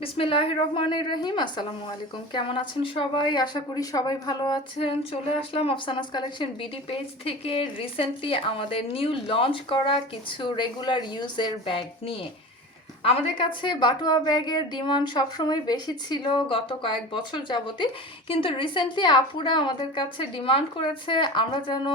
বিসমিল্লাহির রহমানির রহিম। আসসালামু আলাইকুম। কেমন আছেন সবাই? আশা করি সবাই ভালো আছেন। চলে আসলাম আফসানাস কালেকশন বিডি পেজ থেকে রিসেন্টলি আমাদের নিউ লঞ্চ করা কিছু রেগুলার ইউজের ব্যাগ নিয়ে। আমাদের কাছে বাটুয়া ব্যাগের ডিমান্ড সবসময় বেশি ছিল গত কয়েক বছর যাবতই, কিন্তু রিসেন্টলি আপুরা আমাদের কাছে ডিমান্ড করেছে আমরা যেন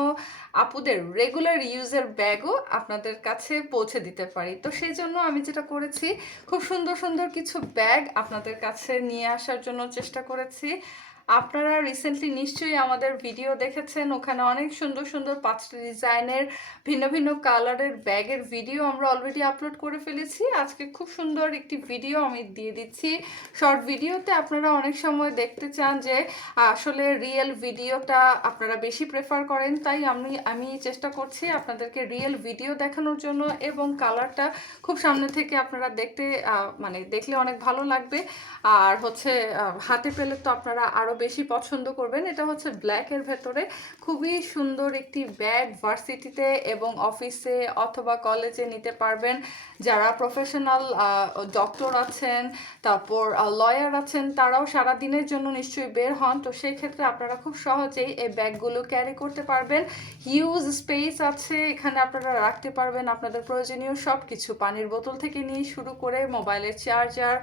আপুদের রেগুলার ইউজের ব্যাগও আপনাদের কাছে পৌঁছে দিতে পারি। তো সেই জন্য আমি যেটা করেছি, খুব সুন্দর সুন্দর কিছু ব্যাগ আপনাদের কাছে নিয়ে আসার জন্য চেষ্টা করেছি। আপনারা রিসেন্টলি নিশ্চয়ই আমাদের ভিডিও দেখেছেন, ওখানে অনেক সুন্দর সুন্দর 5টা ডিজাইনের ভিন্ন ভিন্ন কালারের ব্যাগের ভিডিও আমরা অলরেডি আপলোড করে ফেলেছি। আজকে খুব সুন্দর একটি ভিডিও আমি দিয়ে দিচ্ছি। শর্ট ভিডিওতে আপনারা অনেক সময় দেখতে চান যে আসলে রিয়েল ভিডিওটা আপনারা বেশি প্রেফার করেন, তাই আমি চেষ্টা করছি আপনাদেরকে রিয়েল ভিডিও দেখানোর জন্য, এবং কালারটা খুব সামনে থেকে আপনারা দেখতে মানে দেখলে অনেক ভালো লাগবে। আর হচ্ছে হাতে পেলে তো আপনারা আরও বেশি পছন্দ করবেন। এটা হচ্ছে ব্ল্যাকের ভেতরে খুবই সুন্দর একটি ব্যাগ, ভার্সিটিতে এবং অফিসে অথবা কলেজে নিতে পারবেন। যারা প্রফেশনাল ডক্টর আছেন, তারপর লয়ার আছেন, তারাও সারা দিনের জন্য নিশ্চয়ই বের হন, তো সেই ক্ষেত্রে আপনারা খুব সহজেই এই ব্যাগগুলো ক্যারি করতে পারবেন। হিউজ স্পেস আছে, এখানে আপনারা রাখতে পারবেন আপনাদের প্রয়োজনীয় সব কিছু, পানির বোতল থেকে নিয়ে শুরু করে মোবাইলের চার্জার,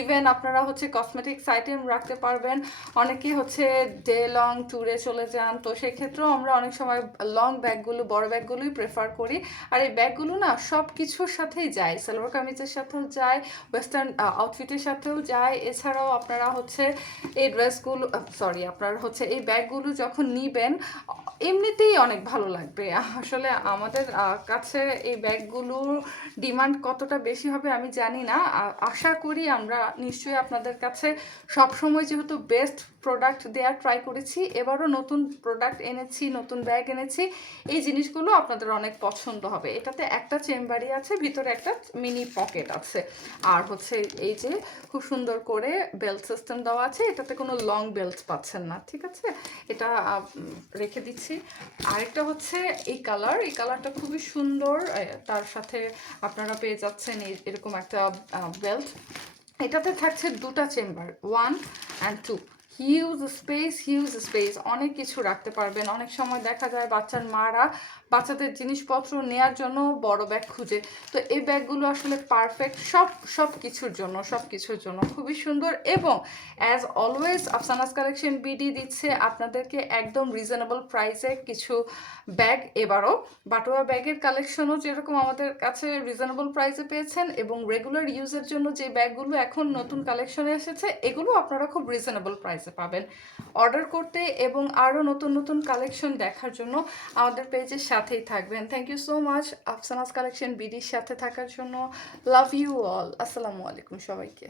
ইভেন আপনারা হচ্ছে কসমেটিক্স আইটেম রাখতে পারবেন। অনেকে হচ্ছে ডে লং ট্যুরে চলে যান, তো সেক্ষেত্রেও আমরা অনেক সময় লং ব্যাগগুলো, বড় ব্যাগগুলোই প্রেফার করি। আর এই ব্যাগগুলো না সব কিছুর সাথেই যায়, সালোয়ার কামিজের সাথেও যায়, ওয়েস্টার্ন আউটফিটের সাথেও যায়। এছাড়াও আপনারা হচ্ছে এই ড্রেসগুলো, সরি, আপনারা হচ্ছে এই ব্যাগগুলো যখন নিবেন এমনিতেই অনেক ভালো লাগবে। আসলে আমাদের কাছে এই ব্যাগগুলোর ডিমান্ড কতটা বেশি হবে আমি জানি না। আশা করি আমরা নিশ্চয়ই আপনাদের কাছে সবসময় যেহেতু বেস্ট প্রোডাক্ট দেওয়ার ট্রাই করেছি, এবারও নতুন প্রোডাক্ট এনেছি, নতুন ব্যাগ এনেছি, এই জিনিসগুলো আপনাদের অনেক পছন্দ হবে। এটাতে একটা চেম্বারই আছে, ভিতরে একটা মিনি পকেট আছে, আর হচ্ছে এই যে খুব সুন্দর করে বেল্ট সিস্টেম দেওয়া আছে। এটাতে কোনো লং বেল্ট পাচ্ছেন না, ঠিক আছে? এটা রেখে দিচ্ছি। আরেকটা হচ্ছে এই কালারটা খুবই সুন্দর, তার সাথে আপনারা পেয়ে যাচ্ছেন এরকম একটা বেল্ট। এটাতে থাকছে দুটা চেম্বার, 1 and 2। হিউজ স্পেস, অনেক কিছু রাখতে পারবেন। অনেক সময় দেখা যায় বাচ্চার মারা বাচ্চাদের জিনিসপত্র নেয়ার জন্য বড় ব্যাগ খুঁজে, তো এই ব্যাগগুলো আসলে পারফেক্ট সব কিছুর জন্য খুবই সুন্দর। এবং অ্যাজ অলওয়েজ আফসানাস কালেকশন বিডি দিচ্ছে আপনাদেরকে একদম রিজনেবল প্রাইসে কিছু ব্যাগ। এবারও বাটোয়া ব্যাগের কালেকশনও যেরকম আমাদের কাছে রিজনেবল প্রাইসে পেয়েছেন, এবং রেগুলার ইউজের জন্য যে ব্যাগগুলো এখন নতুন কালেকশনে এসেছে এগুলো আপনারা খুব রিজনেবল প্রাইসে পাবেন। অর্ডার করতে এবং আরও নতুন নতুন কালেকশন দেখার জন্য আমাদের পেজের সাথেই থাকবেন। Thank you so much Afsana's collection বিডির সাথে থাকার জন্য। Love you all. আসসালামু আলাইকুম সবাইকে।